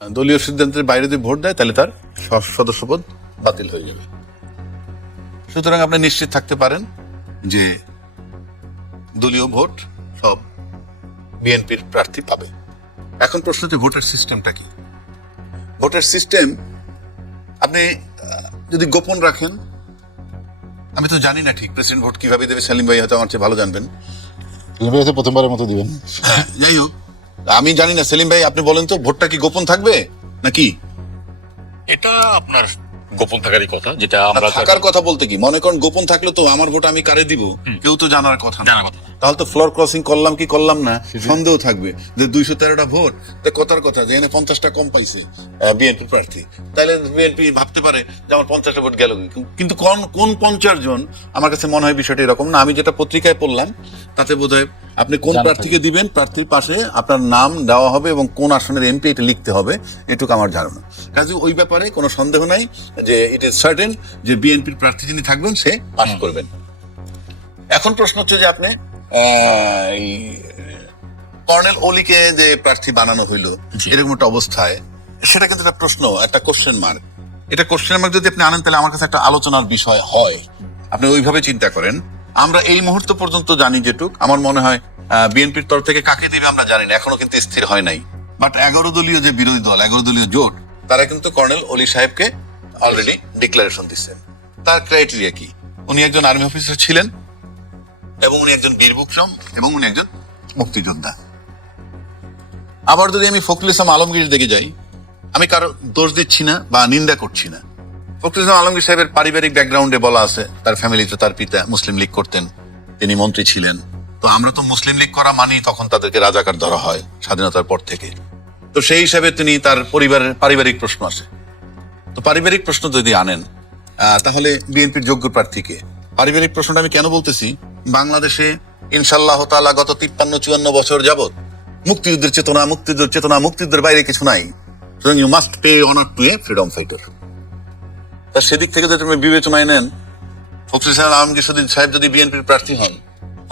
দলীয় সিদ্ধান্তের বাইরে যদি ভোট দেয় তাহলে তার সদস্যপদ বাতিল হয়ে যাবে। সুতরাং আপনি নিশ্চিত থাকতে পারেন যে দলীয় ভোট সব বিএনপির প্রার্থী পাবে। এখন প্রশ্ন হচ্ছে ভোটের সিস্টেমটা কি? ভোটের সিস্টেম আপনি যদি গোপন রাখেন, আমি তো জানি না ঠিক প্রেসিডেন্ট ভোট কিভাবে দেবে, সেলিম ভাই হয়তো আমার চেয়ে ভালো জানবেন। প্রথমবারের মতো দিবেন। হ্যাঁ, যাই হোক, আমি জানি না। সেলিম ভাই আপনি বলেন তো, ভোটটা কি গোপন থাকবে নাকি? এটা আপনার গোপন থাকারই কথা, যেটা আমরা থাকার কথা বলতে কি, মনে করেন গোপন থাকলে তো আমার ভোট আমি কারে দিব কেউ তো জানার কথা না। তাহলে তো ফ্লোর ক্রসিং করলাম কি করলাম না সন্দেহ থাকবে যে 213টা ভোট কথার কথা যে এনে 50টা কম পাইছে বিএনপি প্রার্থী, তাহলে বিএনপি ভাবতে পারে যে আমার 50টা ভোট গেল। কিন্তু কোন 50 জন, আমার কাছে মনে হয় বিষয়টা এরকম না। আমি যেটা পত্রিকায় পড়লাম তাতে বোধহয় আপনি কোন প্রার্থীকে দিবেন, প্রার্থীর পাশে আপনার নাম দেওয়া হবে এবং কোন আসনের এমপি এটা লিখতে হবে, এটুকু আমার ধারণা। কাজে ওই ব্যাপারে কোনো সন্দেহ নাই যে ইট ইজ সার্টেন যে বিএনপির প্রার্থী যিনি থাকবেন সে পাস করবেন। এখন প্রশ্ন হচ্ছে যে আপনি কর্নেল অলিকে যে প্রার্থী বানানো হইলো এরকম একটা অবস্থায়, সেটা কিন্তু একটা প্রশ্ন, একটা কোশ্চেন মার্ক। এটা কোশ্চেন মার্ক যদি আপনি আনেন তাহলে আমার কাছে একটা আলোচনার বিষয় হয়। আপনি ওইভাবে চিন্তা করেন। আমরা এই মুহূর্ত পর্যন্ত জানি যেটুক, আমার মনে হয় বিএনপির তরফ থেকে কাকে দিবে আমরা জানি না, এখনো কিন্তু স্থির হয় নাই। বাট 11 দলীয় যে বিরোধী দল, 11 দলীয় জোট, তারা কিন্তু কর্নেল অলি সাহেবকে অলরেডি ডিক্লারেশন দিচ্ছেন। তার ক্রাইটেরিয়া কি? উনি একজন আর্মি অফিসার ছিলেন এবং উনি একজন বীর বিক্রম এবং উনি একজন মুক্তিযোদ্ধা। আবার যদি আমি ফখরুল ইসলাম আলমগীর দিকে যাই, আমি কারো দোষ দিচ্ছি না বা নিন্দা করছি না। ফখরুল ইসলাম আলমগীর সাহেবের পারিবারিক ব্যাকগ্রাউন্ডে বলা আছে তার ফ্যামিলিতে তার পিতা মুসলিম লীগ করতেন, তিনি মন্ত্রী ছিলেন। তো আমরা তো মুসলিম লীগ করা মানি তখন তাদেরকে রাজাকার ধরা হয় স্বাধীনতার পর থেকে। তো সেই হিসাবে তিনি তার পরিবারের পারিবারিক প্রশ্ন আছে। তো পারিবারিক প্রশ্ন যদি আনেন তাহলে বিএনপির যোগ্য প্রার্থীকে। পারিবারিক প্রশ্নটা আমি কেন বলতেছি, বাংলাদেশে ইনশাআল্লাহ তাআলা গত 53-54 বছর যাবত মুক্তিযুদ্ধের চেতনা, মুক্তিযুদ্ধের বাইরে কিছু নাই। সুতরাং you must pay honour to a freedom fighter. তা সেদিক থেকে যদি তুমি বিবেচনায় নেন, ফখরুল ইসলাম আলমগীর সাহেব যদি বিএনপির প্রার্থী হন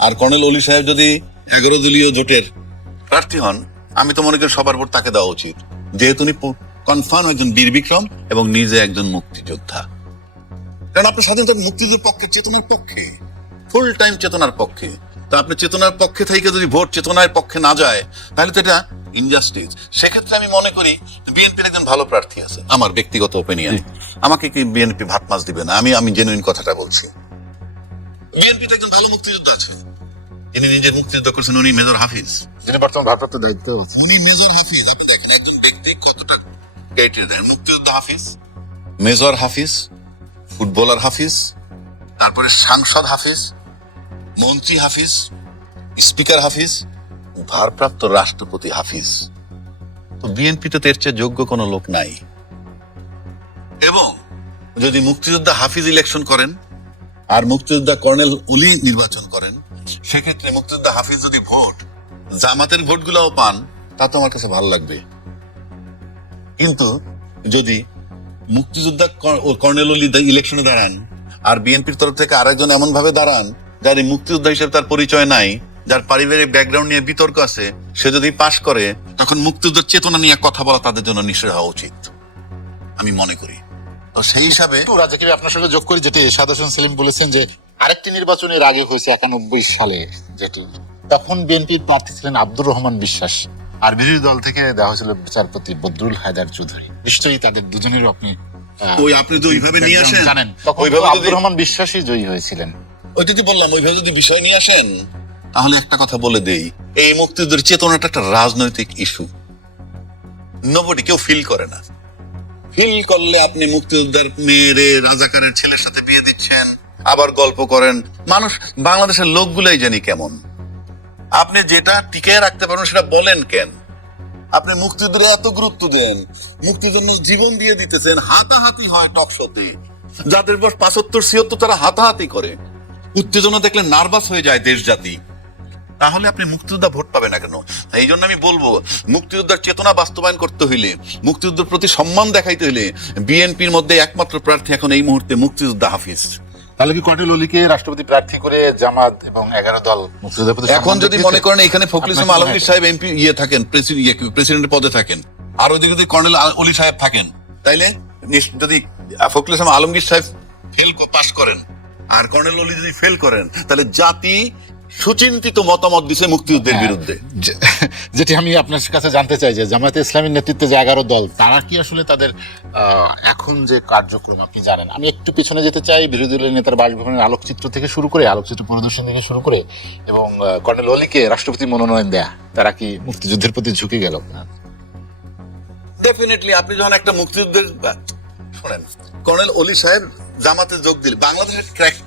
আর কর্নেল অলি সাহেব যদি 11 দলীয় জোটের প্রার্থী হন, আমি তো মনে করি সবার ভোট তাকে দেওয়া উচিত, যেহেতু উনি কনফার্ম একজন বীর বিক্রম এবং নিজে একজন মুক্তিযোদ্ধা। কারণ আপনি স্বাধীনতার মুক্তিযুদ্ধের পক্ষে, চেতনার পক্ষে, ফুল টাইম চেতনার পক্ষে। তা আপনি চেতনার পক্ষে থেকে যদি ভোট চেতনার পক্ষে না যায় তাহলে তো এটা ইনজাস্টিস। সেক্ষেত্রে আমি মনে করি বিএনপির একজন ভালো প্রার্থী আছে। আমার ব্যক্তিগত ওপিনিয়ন, আমাকে কি বিএনপি ভাত মাছ দিবে না? আমি জেনুইন কথাটা বলছি। বিএনপিতে একজন ভালো মুক্তিযোদ্ধা আছে, যিনি নিজের মুক্তিযুদ্ধ করছেন, উনি মেজর হাফিজ, যিনি বর্তমান ভারপ্রাপ্ত দায়িত্ব। উনি মেজর হাফিজ। আপনি দেখেন একজন ব্যক্তি কতটা ক্রাইটেরিয়া দেন। মুক্তিযোদ্ধা হাফিজ, মেজর হাফিজ, ফুটবলার হাফিজ, তারপরে সাংসদ হাফিজ, মন্ত্রী হাফিজ, স্পিকার হাফিজ, ভারপ্রাপ্ত রাষ্ট্রপতি হাফিজ। তো বিএনপিতে তো এর চেয়ে যোগ্য কোনো লোক নাই। এবং যদি মুক্তিযোদ্ধা হাফিজ ইলেকশন করেন আর মুক্তিযোদ্ধা কর্নেল অলি নির্বাচন করেন, সেক্ষেত্রে মুক্তিযোদ্ধা হাফিজ যদি ভোট জামাতের ভোটগুলোও পান, তা তো আমার কাছে ভালো লাগবে। কিন্তু যদি মুক্তিযোদ্ধা কর্নেল অলি ইলেকশনে দাঁড়ান আর বিএনপির তরফ থেকে আরেকজন এমন ভাবে দাঁড়ান যার এই মুক্তিযোদ্ধা হিসেবে তার পরিচয় নাই, যার পারিবারিক ব্যাকগ্রাউন্ড নিয়ে বিতর্ক আছে, সে যদি পাশ করে, তখন মুক্তিযুদ্ধের চেতনা নিয়ে কথা বলা তাদের জন্য নিশ্চয় হওয়া উচিত, আমি মনে করি। তো সেই হিসাবে রাজাকে আপনার সঙ্গে যোগ করি, যেটি সাদ হোসেন সেলিম বলেছেন যে আরেকটি নির্বাচনের আগে হয়েছে 91 সালে, যেটি তখন বিএনপির প্রার্থী ছিলেন আব্দুর রহমান বিশ্বাস, আর বিরোধী দল থেকে দেওয়া হয়েছিল বিচারপতি বদরুল হায়দার চৌধুরী। নিশ্চয়ই তাদের দুজনেরও আপনি তো ওইভাবে নিয়ে আসেন, জানেন, তখন আব্দুর রহমান বিশ্বাসই জয়ী হয়েছিলেন। ওই যদি বললাম ওইভাবে যদি বিষয় নিয়ে আসেন, তাহলে একটা কথা বলে দেই, এই মুক্তিযুদ্ধের চেতনাটা একটা রাজনৈতিক ইস্যু। নোবডি, কেউ ফিল করে না। ফিল করলে আপনি মুক্তিযোদ্ধার মেয়েরে রাজাকারের ছেলের সাথে বিয়ে দিচ্ছেন, আবার গল্প করেন। মানুষ, বাংলাদেশের লোকগুলাই জানি কেমন। আপনি যেটা টিকে রাখতে পারেন সেটা বলেন কেন? আপনি মুক্তিযুদ্ধে এত গুরুত্ব দেন, মুক্তির জন্য জীবন দিয়ে দিতেছেন, হাতাহাতি হয় টকশোতে, যাদের বয়স 75-76 তারা হাতাহাতি করে, উত্তেজনা দেখলে নার্ভাস হয়ে যায় দেশ জাতি। তাহলে আপনি মুক্তিযোদ্ধা ভোট পাবে না কেন? এই জন্য আমি বলবো, মুক্তিযোদ্ধার চেতনা বাস্তবায়ন করতে হইলে, মুক্তিযুদ্ধের প্রতি সম্মান দেখাইতে হইলে বিএনপির মধ্যে একমাত্র প্রার্থী এখন এই মুহূর্তে মুক্তিযোদ্ধা হাফিজ। তাহলে কি কর্নেল অলিকে রাষ্ট্রপতি প্রার্থী করে জামাত এবং 11 দল মুক্তিযোদ্ধার প্রতি এখন যদি মনে করেন এখানে ফখরুল ইসলাম আলমগীর সাহেব এমপি থাকেন, প্রেসিডেন্টের পদে থাকেন, আর ওইদিকে যদি কর্নেল অলি সাহেব থাকেন, তাইলে যদি ফখরুল ইসলাম আলমগীর সাহেব পাস করেন আর কর্নেল অলি যদি ফেল করেন, তাহলে জাতি সুচিন্তিত মতামত দিছে মুক্তিযুদ্ধের বিরুদ্ধে। যেটি আমি আপনার কাছে জানতে চাই যে জামায়াতে ইসলামীর নেতৃত্বে যে 11 দল, তারা কি আসলে তাদের এখন যে কার্যক্রম আপনি জানেন, আমি একটু পিছনে যেতে চাই। বিরোধী দলের নেতার বাসভবনের আলোকচিত্র থেকে শুরু করে, আলোকচিত্র পরিদর্শন থেকে শুরু করে, এবং কর্নেল অলিকে রাষ্ট্রপতি মনোনয়ন দেয়া, তারা কি মুক্তিযুদ্ধের প্রতি ঝুঁকে গেল? ডেফিনেটলি আপনি যখন একটা মুক্তিযুদ্ধের শোনেন, কর্নেল অলি সাহেব জামাতে যোগ দিলে, বাংলাদেশের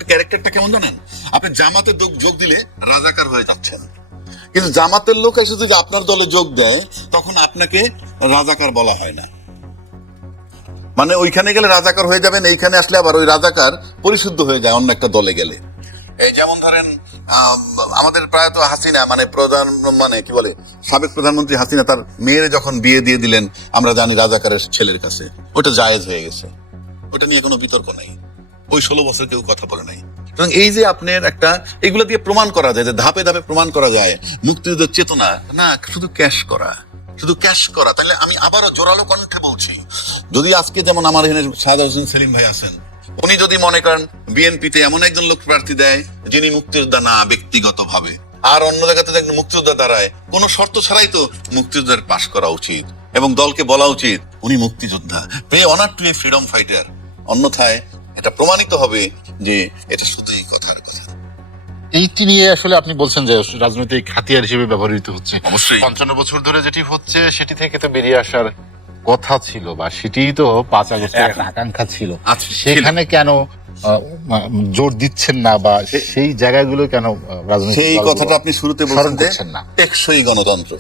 ক্যারেক্টারটা কেমন জানেন? আপনি জামাতে যোগ দিলে রাজাকার হয়ে যাচ্ছেন, কিন্তু জামাতের লোক এসে যদি আপনার দলে যোগ দেয় তখন আপনাকে রাজাকার বলা হয় না। মানে ওইখানে গেলে রাজাকার হয়ে যাবেন, এইখানে আসলে আবার ওই রাজাকার পরিশুদ্ধ হয়ে যায় অন্য একটা দলে গেলে। এই যেমন ধরেন আমাদের প্রায়ত হাসিনা, মানে প্রধান, মানে কি বলে, সাবেক প্রধানমন্ত্রী হাসিনা তার মেয়ের যখন বিয়ে দিয়ে দিলেন, আমরা জানি রাজাকারের ছেলের কাছে, ওটা জায়েজ হয়ে গেছে, ওটা নিয়ে কোনো বিতর্ক নাই, ওই 16 বছর কেউ কথা বলে নাই। এবং এই যে আপনার একটা, এগুলো দিয়ে প্রমাণ করা যায়, যে ধাপে ধাপে প্রমাণ করা যায় মুক্তিযুদ্ধের চেতনা না শুধু ক্যাশ করা, শুধু ক্যাশ করা। তাহলে আমি আবারও জোরালো কণ্ঠে বলছি, যদি আজকে যেমন আমার এখানে সাদা হোসেন সেলিম ভাই আছেন, উনি যদি মনে করেন বিএনপিতে এমন একজন লোক প্রার্থী দেয় যিনি মুক্তিযোদ্ধা না ব্যক্তিগত ভাবে, আর অন্য জায়গাতে একজন মুক্তিযোদ্ধা দাঁড়ায়, কোনো শর্ত ছাড়াই তো মুক্তিযোদ্ধার পাশ করা উচিত এবং দলকে বলা উচিত উনি মুক্তিযোদ্ধা, pay honour to a freedom fighter. অন্যথায় এটা প্রমাণিত হবে যে এটা শুধুই কথার কথা। এইটি নিয়ে আসলে আপনি বলছেন যে রাজনৈতিক হাতিয়ার হিসেবে ব্যবহৃত হচ্ছে। অবশ্যই 55 বছর ধরে যেটি হচ্ছে সেটি থেকে তো বেরিয়ে আসার কথা ছিল, বা সেটিই তো 5 আগস্টের একটা আকাঙ্ক্ষা ছিল। আচ্ছা, সেখানে কেন জোর দিচ্ছেন না, বা সেই জায়গাগুলো কেন রাজনৈতিক সেই দলগুলো কথাটা আপনি শুরুতে স্মরণ বলছেন যে করছেন না? টেকসই গণতন্ত্র।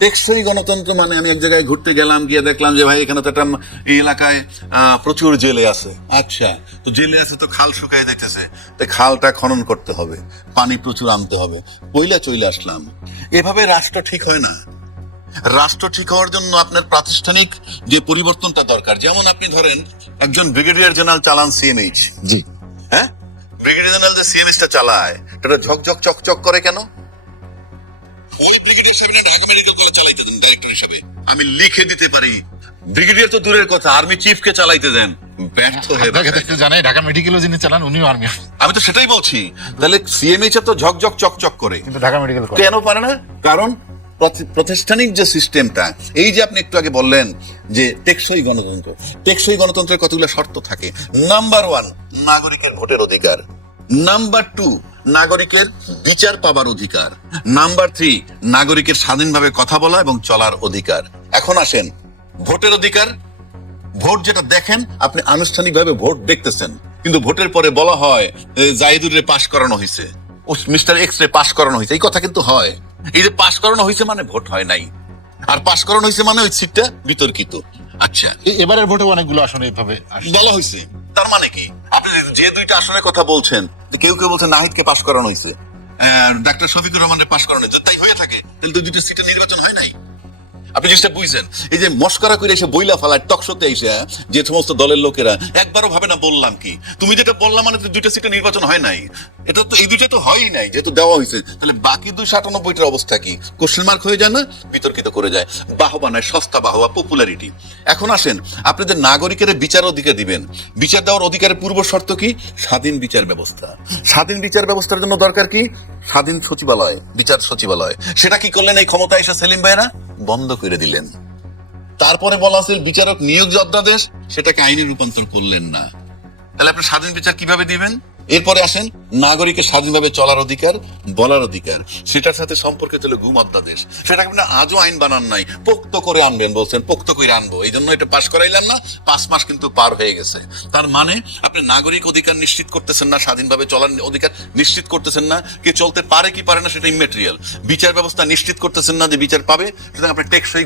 টেকসই গণতন্ত্র মানে আমি এক জায়গায় ঘুরতে গেলাম, গিয়ে দেখলাম যে ভাই এখানে তো একটা এই এলাকায় প্রচুর জেলে আছে। আচ্ছা, তো জেলে আছে তো খাল শুকাই যাইতেছে, তো খালটা খনন করতে হবে, পানি প্রচুর আনতে হবে, পয়লা চলে আসলাম। এভাবে রাষ্ট্র ঠিক হয় না। রাষ্ট্র ঠিক হওয়ার জন্য আপনার প্রাতিষ্ঠানিক যে পরিবর্তনটা দরকার। যেমন আপনি ধরেন একজন ব্রিগেডিয়ার জেনারেল চালান সিএমএইচ, জি, হ্যাঁ, ব্রিগেডিয়ার জেনারেল যে সিএমএইচটা চালায় সেটা ঝকঝক চকচক করে কেন? ওই ব্রিগেডিয়ার সাহেব ঢাকা মেডিকেল কলেজ চালাইতে দেন ডাইরেক্টর হিসাবে, আমি লিখে দিতে পারি। ব্রিগেডিয়ার তো দূরের কথা, আর্মি চিফকে চালাইতে দেন, ব্যর্থ হয়ে জানাই ঢাকা মেডিকেলও যিনি চালান উনিও আর্মি। আমি তো সেটাই বলছি, তাহলে সিএমএইচ তো ঝকঝক চকচক করে, কিন্তু ঢাকা মেডিকেল কেন পারে না? কারণ প্রতিষ্ঠানিক যে সিস্টেমটা, এই যে আপনি একটু আগে বললেন যে টেকসই গণতন্ত্র, টেকসই গণতন্ত্রের কতগুলো শর্ত থাকে। নাম্বার 1, নাগরিকের ভোটের অধিকার। নাম্বার 2, নাগরিকের বিচার পাবার অধিকার। নাম্বার 3, নাগরিকের স্বাধীনভাবে কথা বলা এবং চলার অধিকার। এখন আসেন ভোটের অধিকার। ভোট যেটা দেখেন, আপনি আনুষ্ঠানিকভাবে ভোট দেখতেছেন, কিন্তু ভোটের পরে বলা হয় জাহিদুরে পাশ করানো হয়েছে, ও মিস্টার এক্স রে পাশ করানো হয়েছে। এই কথা কিন্তু হয়। এই যে পাশ করানো হয়েছে মানে ভোট হয় নাই, আর পাশ করানো হয়েছে মানে ওই সিটটা বিতর্কিত। আচ্ছা, এবারের ভোটে অনেকগুলো আসনে এইভাবে বলা হয়েছে, তার মানে কি? আপনি যে দুইটা আসনের কথা বলছেন, কেউ কেউ বলছেন নাহিদকে পাশ করানো হয়েছে, ডাক্তার শফিকুর রহমানের পাশ করানো হয়েছে, তাই হয়ে থাকে, তাহলে তো দুইটা সিটে নির্বাচন হয় নাই। আপনি জিনিসটা বুঝছেন? এই যে মস্করা করে এসে বইলা ফালায় টকশোতে এসে যে সমস্ত দলের লোকেরা একবারও ভাবে না বললাম কি, তুমি যেটা বললাম মানে দুইটা সিটে নির্বাচন হয় নাই, এটা তো এই দুইটা তো হয়ই নাই, যেহেতু দেওয়া হয়েছে, তাহলে বাকি 298টার অবস্থা কি? কোশ্চেন মার্ক হয়ে যায় না, বিতর্কিত করে যায়, বাহবা নয়, সস্তা বাহবা, পপুলারিটি। এখন আসেন, আপনি যে নাগরিকের বিচার অধিকার দিবেন, বিচার দেওয়ার অধিকারের পূর্ব শর্ত কি? স্বাধীন বিচার ব্যবস্থা। স্বাধীন বিচার ব্যবস্থার জন্য দরকার কি? স্বাধীন সচিবালয়, বিচার সচিবালয়। সেটা কি করলেন এই ক্ষমতা এসে সেলিম ভাইরা? বন্ধ করে দিলেন। তারপরে বলা আছে বিচারক নিয়োগ যে অধ্যাদেশ, সেটাকে আইনে রূপান্তর করলেন না। তাহলে আপনি স্বাধীন বিচার কিভাবে দিবেন? এরপরে আসেন নাগরিকের স্বাধীনভাবে চলার অধিকার, বলার অধিকার, সেটার সাথে সম্পর্কিত হলো গুম অধ্যাদেশ। সেটাকে আপনি আজও আইন বানান নাই, পোক্ত করে আনবেন বলছেন, পোক্ত করে আনবো, এই জন্য এটা পাশ করাইলেন না। 5 মাস কিন্তু পার হয়ে গেছে। তার মানে আপনি নাগরিক অধিকার নিশ্চিত করতেছেন না, স্বাধীনভাবে চলার অধিকার নিশ্চিত করতেছেন না, কে চলতে পারে কি পারে না সেটা ইমেটেরিয়াল। বিচার ব্যবস্থা নিশ্চিত করতেছেন না যে বিচার পাবে, সুতরাং আপনি টেকসই